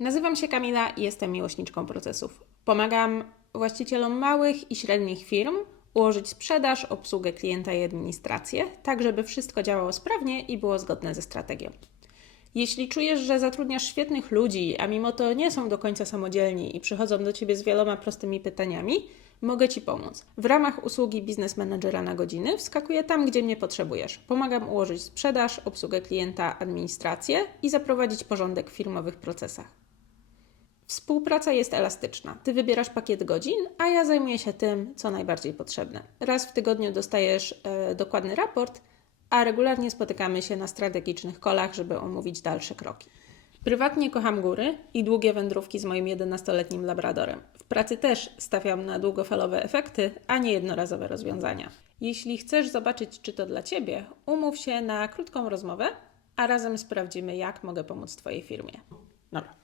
Nazywam się Kamila i jestem miłośniczką procesów. Pomagam właścicielom małych i średnich firm ułożyć sprzedaż, obsługę klienta i administrację, tak żeby wszystko działało sprawnie i było zgodne ze strategią. Jeśli czujesz, że zatrudniasz świetnych ludzi, a mimo to nie są do końca samodzielni i przychodzą do ciebie z wieloma prostymi pytaniami, mogę ci pomóc. W ramach usługi biznes managera na godziny wskakuję tam, gdzie mnie potrzebujesz. Pomagam ułożyć sprzedaż, obsługę klienta, administrację i zaprowadzić porządek w firmowych procesach. Współpraca jest elastyczna. Ty wybierasz pakiet godzin, a ja zajmuję się tym, co najbardziej potrzebne. Raz w tygodniu dostajesz e, dokładny raport, a regularnie spotykamy się na strategicznych kolach, żeby omówić dalsze kroki. Prywatnie kocham góry i długie wędrówki z moim 11-letnim labradorem. W pracy też stawiam na długofalowe efekty, a nie jednorazowe rozwiązania. Jeśli chcesz zobaczyć, czy to dla Ciebie, umów się na krótką rozmowę, a razem sprawdzimy, jak mogę pomóc Twojej firmie. Dobra,